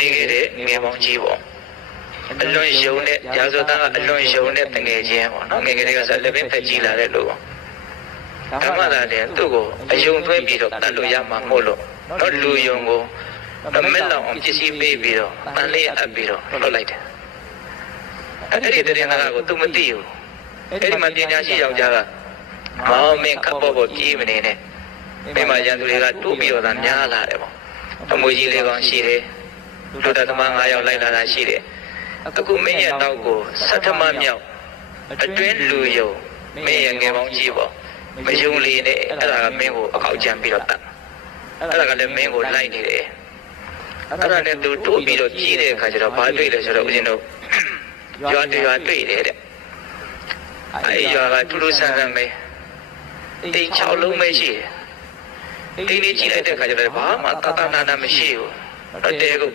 နေခဲ့တဲ့ငယ်ပေါင်းကြီးပေါ့အလွန်ယုံတဲ့ရာဇဝတ်သားကအလွန်ယုံတဲ့ငယ်ချင်းပေါ့နော်ငယ်ငယ်တွေကစားလက်ပင်ဖက်ကြီးလာတဲ့လူပေါ့ဓမ္မသာလည်းသူ့ကိုအယုံသွင်းပြီးတော့တတ်လို့ရမှာမို့လို့တော့လူယုံကိုမက်လောက်အောင်ပစ္စည်းပေးပြီးတော့တန်လေးအပ်ပြီးတော့လွတ်လိုက်တယ်အဲ့ဒီတရင်ကကိုသူမသိဘူးအဲ့ဒီမှာပညာရှိယောက်ျားကမောင်မင်းခပ်ပေါ်ပေါ်ပြေးမနေနဲ့မိမရန်သူတွေကတိုးပြီးတော့သာများလာတယ်ပေါ့အမွေကြီးလေးကောင်ရှိတယ်လူတော်သမား9ယောက်လိုက်လာတာရှိတယ်အခုမင်းရဲ့တောက်ကိုဆတ်ထမမြောက်အတွင်းလူယုံမင်းရဲ့ငယ်ပေါင်းကြီးပေါ့မယုံလေးနဲ့အဲ့ဒါကမင်းကိုအကောက်ကျန်ပြီးတော့တတ်အဲ့ဒါကလည်းမင်းကိုလိုက်နေတယ်အဲ့ဒါနဲ့သူတိုးပြီးတော့ကြီးတဲ့အခါကျတော့ဘာတွေ့လဲဆိုတော့ဦးဇင်းတို့ရွာတွေ့တယ်တဲ့အဲ့ရွာကထူးထူးဆန်းဆန်းပဲတိတ်6လုံးပဲရှိတယ်တိတ်လေးကြည့်လိုက်တဲ့အခါကျတော့ဘာမှတတနာမရှိဘူးတဲကုတ်